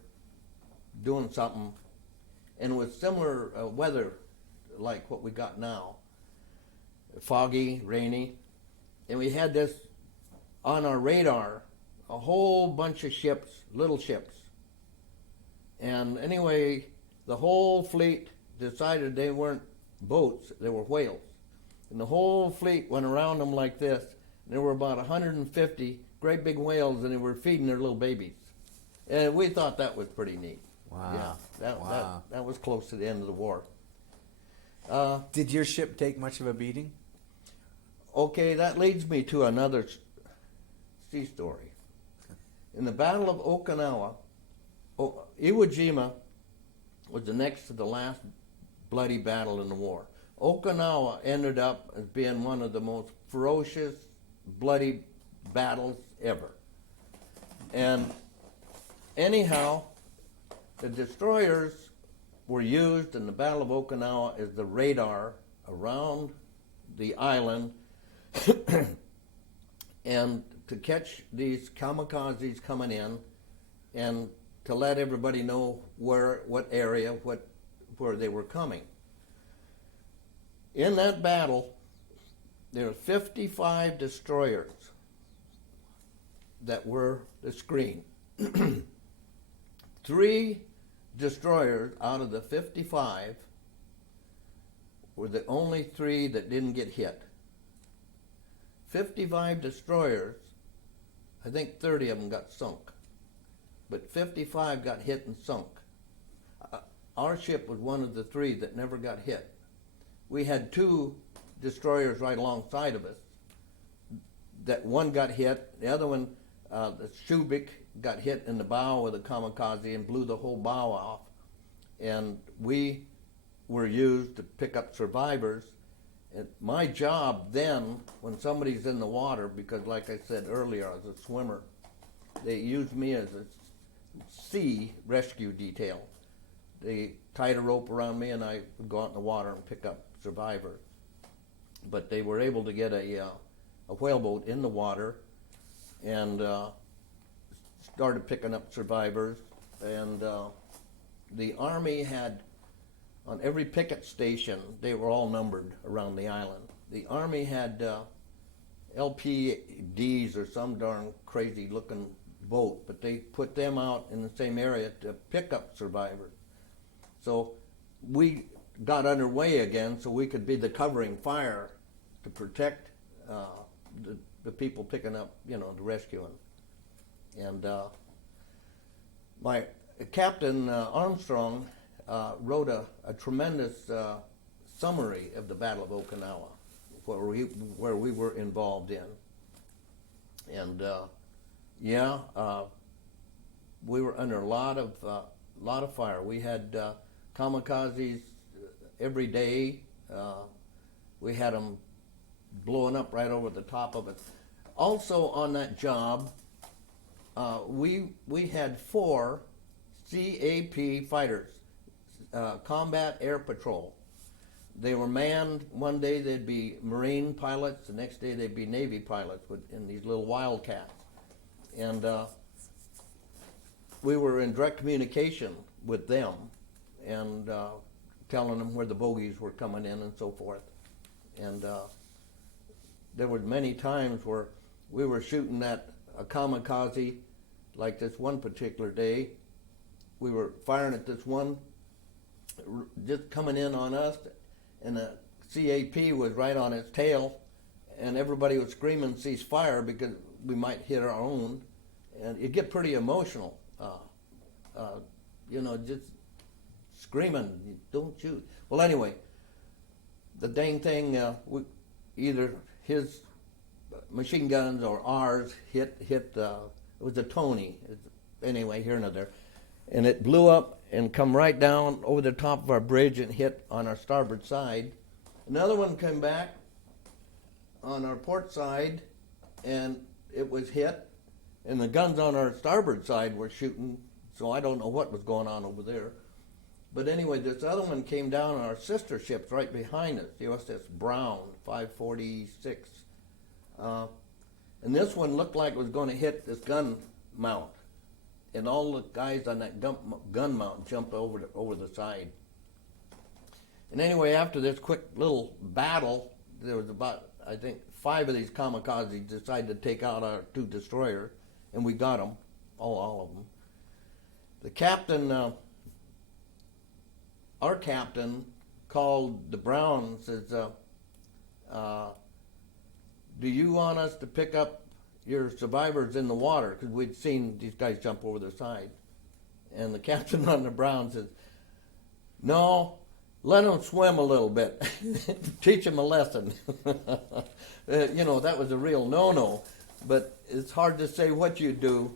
doing something, and it was similar weather like what we got now. Foggy, rainy. And we had this on our radar, a whole bunch of ships, little ships. And anyway, the whole fleet decided they weren't boats, they were whales. And the whole fleet went around them like this. There were about 150 great big whales, and they were feeding their little babies. And we thought that was pretty neat. Wow. Yeah, that was close to the end of the war. Did your ship take much of a beating? Okay, that leads me to another sea story. In the Battle of Okinawa, Iwo Jima was the next to the last bloody battle in the war. Okinawa ended up as being one of the most ferocious, bloody battles ever. And anyhow, the destroyers were used in the Battle of Okinawa as the radar around the island and to catch these kamikazes coming in and to let everybody know where they were coming. In that battle, there were 55 destroyers that were the screen. 3 destroyers out of the 55 were the only 3 that didn't get hit. 55 destroyers, I think 30 of them got sunk, but 55 got hit and sunk. Our ship was one of the 3 that never got hit. We had 2 destroyers right alongside of us. That one got hit, the other one, the Shubik, got hit in the bow with a kamikaze and blew the whole bow off. And we were used to pick up survivors. And my job then, when somebody's in the water, because like I said earlier, I was a swimmer, they used me as a sea rescue detail. They tied a rope around me and I would go out in the water and pick up survivors. But they were able to get a whaleboat in the water and started picking up survivors. And the Army had, on every picket station, they were all numbered around the island. The Army had LPDs or some darn crazy looking boat, but they put them out in the same area to pick up survivors. So we got underway again so we could be the covering fire to protect the people picking up, the rescuing. And my Captain Armstrong wrote a tremendous summary of the Battle of Okinawa, where we were involved in. And we were under a lot of fire. We had kamikazes every day. We had them blowing up right over the top of it. Also on that job, we had 4 CAP fighters, Combat Air Patrol. They were manned. One day they'd be Marine pilots, the next day they'd be Navy pilots in these little Wildcats. And we were in direct communication with them and telling them where the bogies were coming in and so forth. And there were many times where we were shooting at a kamikaze, like this one particular day. We were firing at this one just coming in on us, and the CAP was right on its tail, and everybody was screaming cease fire because we might hit our own, and it'd get pretty emotional, just screaming, don't shoot. Well, anyway, the dang thing, either his machine guns or ours hit it was a Tony, anyway, here and there, and it blew up and come right down over the top of our bridge and hit on our starboard side. Another one came back on our port side and it was hit, and the guns on our starboard side were shooting, so I don't know what was going on over there. But anyway, this other one came down on our sister ships right behind us, USS Brown, 546. And this one looked like it was going to hit this gun mount. And all the guys on that gun mount jumped over the side. And anyway, after this quick little battle, there was about, I think, 5 of these kamikazes decided to take out our 2 destroyers, and we got them, all of them. The captain, our captain, called the Brown and says, do you want us to pick up your survivors in the water? Because we'd seen these guys jump over the side. And the captain on the Brown says, no, let them swim a little bit. Teach them a lesson. That was a real no-no. But it's hard to say what you do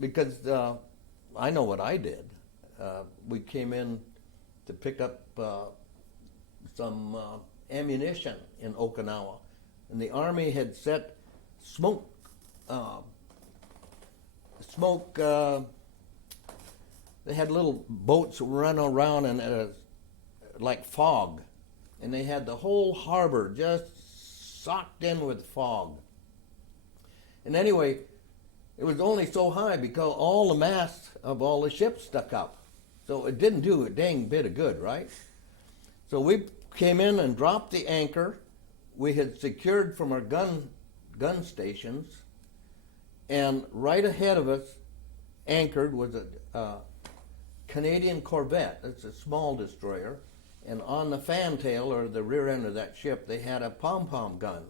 because I know what I did. We came in to pick up some ammunition in Okinawa. And the Army had set smoke, they had little boats running around in like fog. And they had the whole harbor just socked in with fog. And anyway, it was only so high because all the masts of all the ships stuck up. So it didn't do a dang bit of good, right? So we came in and dropped the anchor. We had secured from our gun stations, and right ahead of us, anchored, was a Canadian corvette. It's a small destroyer, and on the fantail, or the rear end of that ship, they had a pom-pom gun.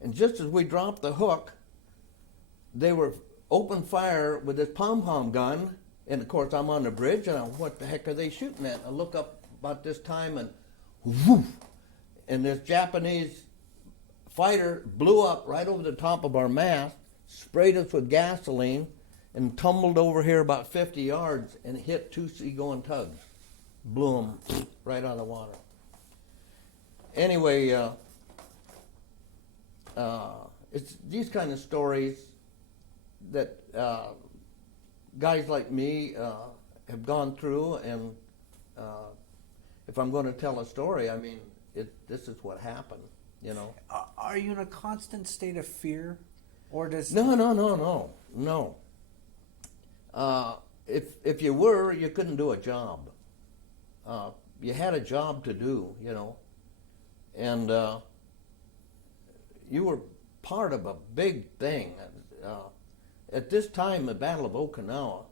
And just as we dropped the hook, they were open fire with this pom-pom gun, and of course I'm on the bridge, and what the heck are they shooting at? I look up about this time, and whoosh, and this Japanese fighter blew up right over the top of our mast, sprayed us with gasoline, and tumbled over here about 50 yards and hit 2 seagoing tugs. Blew them right out of the water. Anyway, it's these kind of stories that guys like me have gone through, and if I'm going to tell a story, I mean, this is what happened, you know. Are you in a constant state of fear, or does No. If you were, you couldn't do a job. You had a job to do, you know, and you were part of a big thing. At this time, the Battle of Okinawa,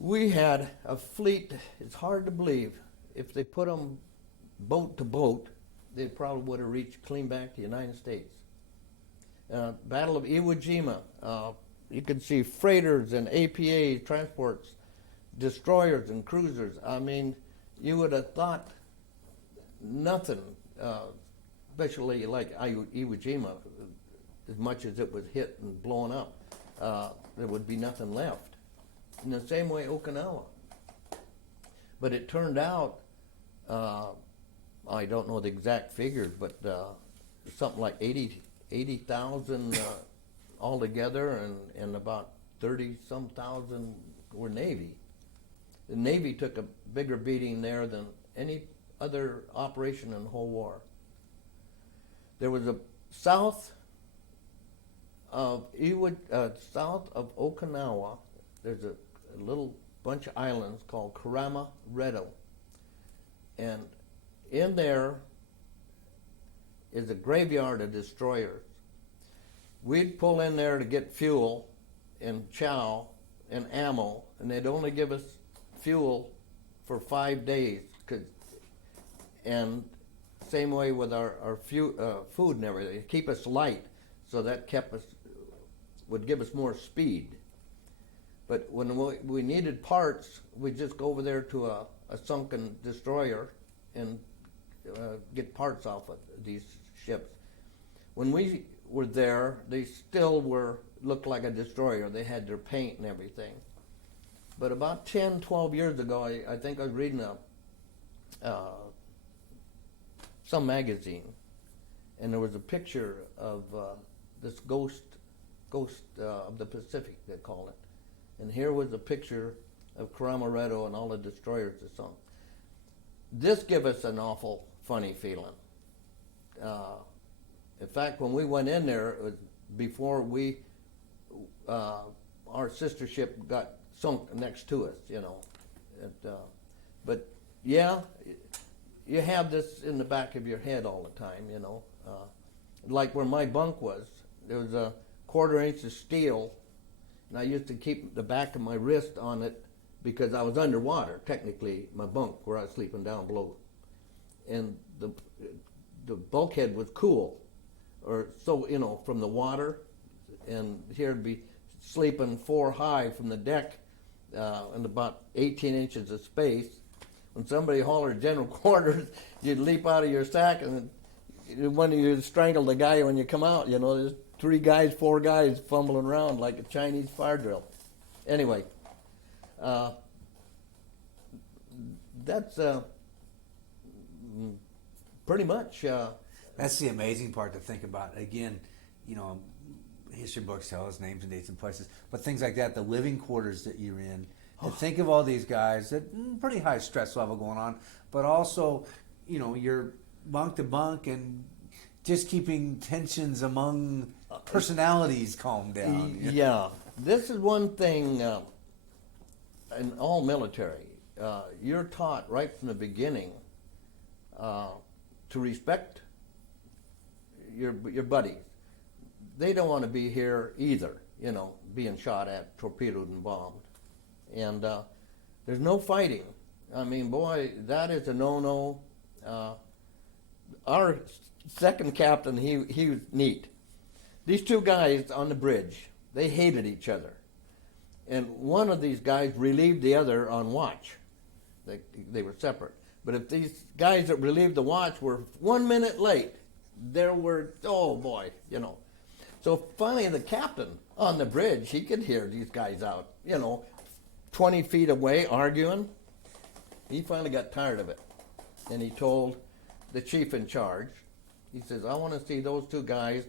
we had a fleet. It's hard to believe. If they put them boat to boat, they probably would have reached clean back to the United States. Battle of Iwo Jima, you could see freighters and APA transports, destroyers and cruisers. I mean, you would have thought nothing, especially like Iwo Jima, as much as it was hit and blown up, there would be nothing left. In the same way, Okinawa. But it turned out, I don't know the exact figures, but something like 80,000 altogether, and about 30-some thousand were Navy. The Navy took a bigger beating there than any other operation in the whole war. There was a south of Okinawa, there's a little bunch of islands called Karama Redo. And in there is a graveyard of destroyers. We'd pull in there to get fuel and chow and ammo, and they'd only give us fuel for 5 days. And same way with our food and everything. It'd keep us light, so that would give us more speed. But when we needed parts, we'd just go over there to a sunken destroyer and get parts off of these ships. When we were there, they still looked like a destroyer. They had their paint and everything. But about 10, 12 years ago, I think I was reading some magazine, and there was a picture of this ghost of the Pacific, they call it. And here was a picture of Karamaredo and all the destroyers that sunk. This gave us an awful funny feeling. In fact, when we went in there, it was before our sister ship got sunk next to us, you know. But yeah, you have this in the back of your head all the time, you know. Like where my bunk was, there was a 1/4 inch of steel, and I used to keep the back of my wrist on it because I was underwater, technically, my bunk where I was sleeping down below. And the bulkhead was cool, or so, you know, from the water, and here it'd be sleeping 4 high from the deck in about 18 inches of space. When somebody hollered general quarters, you'd leap out of your sack, and when you strangle the guy when you come out, you know, there's 3 guys, 4 guys fumbling around like a Chinese fire drill. Anyway, that's pretty much. That's the amazing part to think about. Again, you know, history books tell us names and dates and places, but things like that, the living quarters that you're in, to think of all these guys, that pretty high stress level going on, but also, you know, you're bunk to bunk and just keeping tensions among personalities calmed down. Yeah, this is one thing in all military. You're taught right from the beginning to respect your buddies. They don't want to be here either, you know, being shot at, torpedoed, and bombed. And there's no fighting. I mean, boy, that is a no-no. Our second captain, he was neat. These 2 guys on the bridge, they hated each other. And one of these guys relieved the other on watch. They were separate. But if these guys that relieved the watch were 1 minute late, there were, oh boy, you know. So finally the captain on the bridge, he could hear these guys out, you know, 20 feet away arguing. He finally got tired of it. And he told the chief in charge, he says, I want to see those 2 guys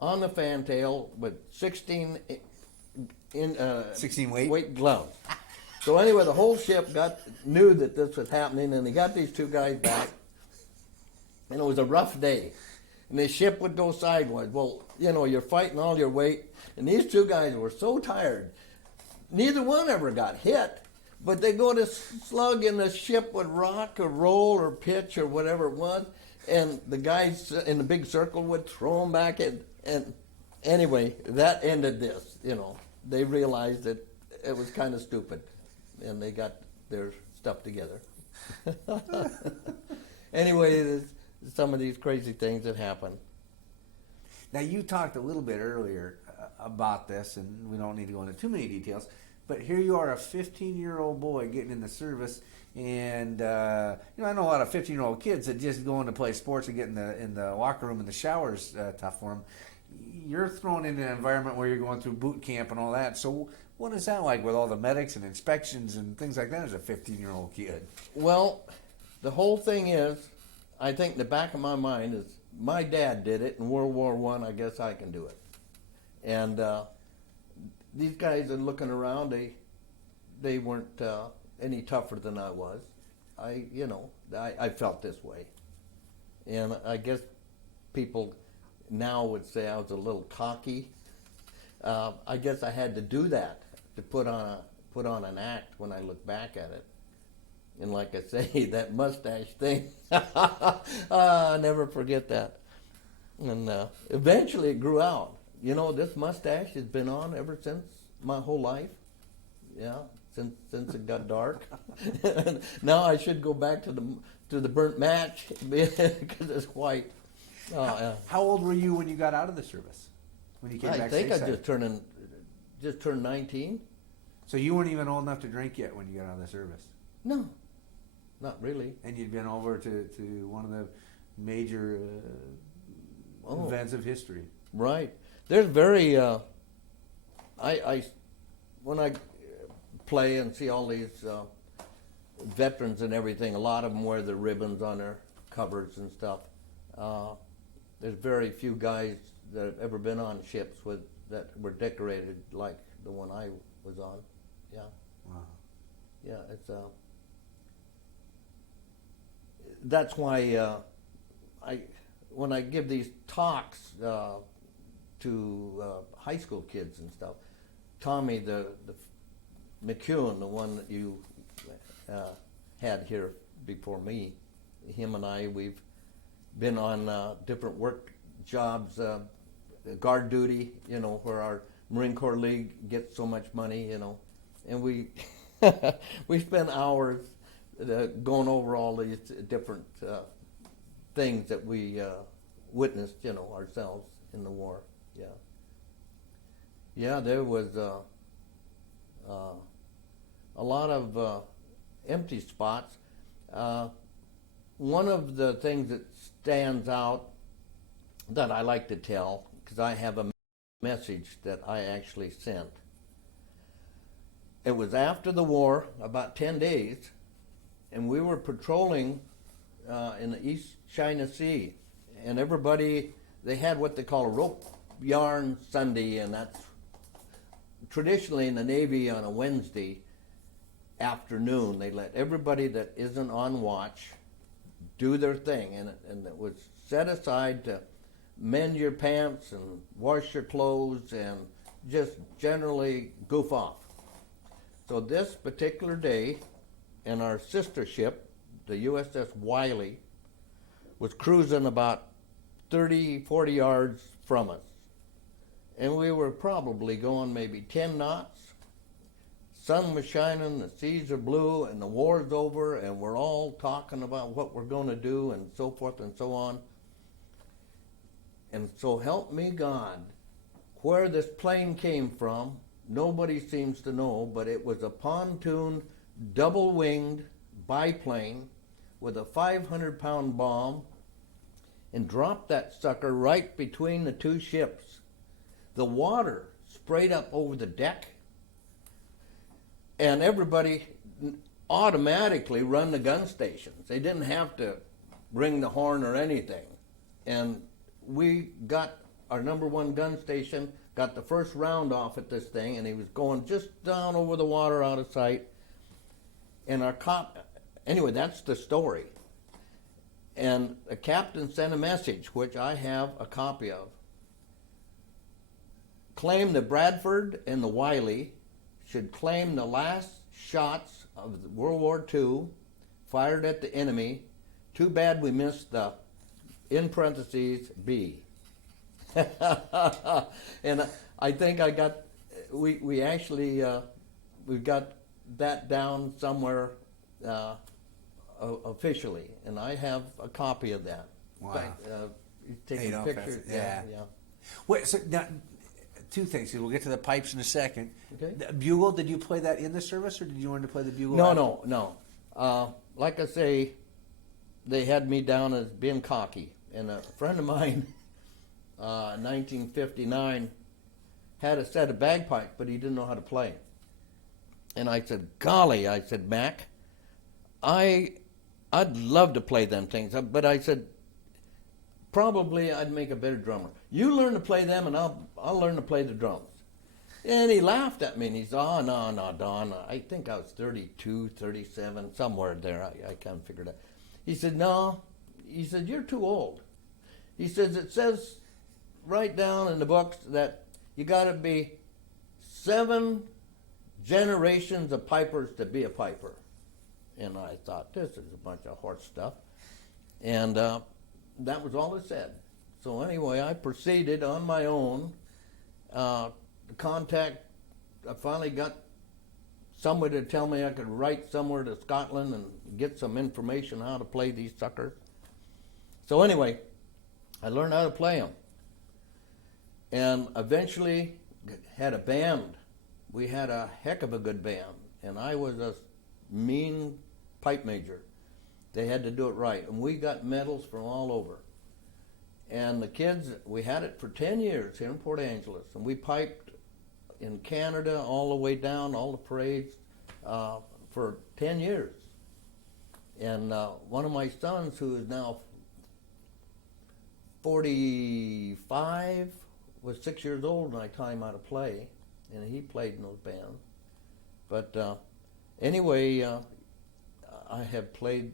on the fantail with 16 weight gloves. So anyway, the whole ship knew that this was happening, and they got these 2 guys back, and it was a rough day. And the ship would go sideways. Well, you know, you're fighting all your weight, and these 2 guys were so tired. Neither one ever got hit, but they go to slug, and the ship would rock or roll or pitch or whatever it was, and the guys in the big circle would throw them back in. And anyway, that ended this, you know. They realized that it was kind of stupid, and they got their stuff together. Anyway, there's some of these crazy things that happen. Now, you talked a little bit earlier about this, and we don't need to go into too many details, but here you are, a 15-year-old boy getting in the service, and you know, I know a lot of 15-year-old kids that just go in to play sports and get in the locker room and the showers tough for them. You're thrown in an environment where you're going through boot camp and all that, so what is that like with all the medics and inspections and things like that as a 15-year-old kid? Well, the whole thing is, I think in the back of my mind is, my dad did it in World War I guess I can do it. And these guys are looking around, they weren't any tougher than I was. I felt this way. And I guess people now would say I was a little cocky. I guess I had to do that to put on an act when I look back at it. And like I say, that mustache thing, I never forget that. And eventually it grew out. You know, this mustache has been on ever since my whole life. Yeah, since it got dark. Now I should go back to the burnt match because it's white. How old were you when you got out of the service? When you came back? I think I just turned 19. So you weren't even old enough to drink yet when you got out of the service? No, not really. And you'd been over to one of the major events of history. Right. There's very, when I play and see all these veterans and everything, a lot of them wear the ribbons on their covers and stuff. There's very few guys that have ever been on ships that were decorated like the one I was on. Yeah. Wow. Yeah, it's that's why when I give these talks to high school kids and stuff, Tommy the McEwen, the one that you had here before me. Him and I, we've been on different work jobs, guard duty, where our Marine Corps League gets so much money, and we we spend hours going over all these different things that we witnessed, ourselves in the war. Yeah, there was a lot of empty spots. One of the things that stands out that I like to tell, because I have a message that I actually sent. It was after the war, about 10 days, and we were patrolling in the East China Sea, and everybody, they had what they call a rope yarn Sunday, and that's traditionally in the Navy on a Wednesday afternoon. They let everybody that isn't on watch do their thing, and it was set aside to mend your pants and wash your clothes and just generally goof off. So this particular day, and our sister ship, the USS Wiley, was cruising about 30, 40 yards from us. And we were probably going maybe 10 knots. Sun was shining, the seas are blue, and the war's over, and we're all talking about what we're going to do, and so forth and so on. And so help me God, where this plane came from, nobody seems to know, but it was a pontoon, double-winged biplane with a 500-pound bomb, and dropped that sucker right between the two ships. The water sprayed up over the deck, and everybody automatically run the gun stations. They didn't have to ring the horn or anything. And we got our number one gun station, got the first round off at this thing, and he was going just down over the water out of sight. And our anyway, that's the story. And the captain sent a message, which I have a copy of. Claim the Bradford and the Wiley should claim the last shots of World War II fired at the enemy. Too bad we missed the, in parentheses, B. And I think I got, we actually, we've got that down somewhere officially, and I have a copy of that. Wow. Taking pictures. Yeah. Yeah. Wait, so now, two things. We'll get to the pipes in a second. Okay. The bugle, did you play that in the service, or did you learn to play the bugle? No. Like I say, they had me down as being cocky. And a friend of mine, in 1959, had a set of bagpipes, but he didn't know how to play. And I said, golly, I said, Mac, I'd love to play them things. But I said, probably I'd make a better drummer. You learn to play them, and I'll learn to play the drums. And he laughed at me, and he said, oh, no, Don. I think I was 32, 37, somewhere there. I can't figure it out. He said, no. He said, you're too old. He says, it says right down in the books that you got to be 7 generations of pipers to be a piper. And I thought, this is a bunch of horse stuff. And that was all it said. So anyway, I proceeded on my own to contact. I finally got somebody to tell me I could write somewhere to Scotland and get some information how to play these suckers. So anyway, I learned how to play them. And eventually had a band. We had a heck of a good band. And I was a mean pipe major. They had to do it right. And we got medals from all over. And the kids, we had it for 10 years here in Port Angeles. And we piped in Canada all the way down, all the parades, for 10 years. And one of my sons, who is now 45, was 6 years old when I taught him how to play. And he played in those bands. But anyway, I have played,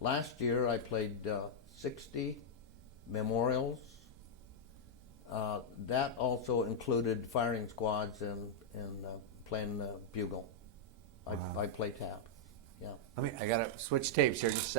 last year I played 60 memorials. That also included firing squads and playing the bugle. Wow. I play tap. Yeah. I gotta switch tapes here just a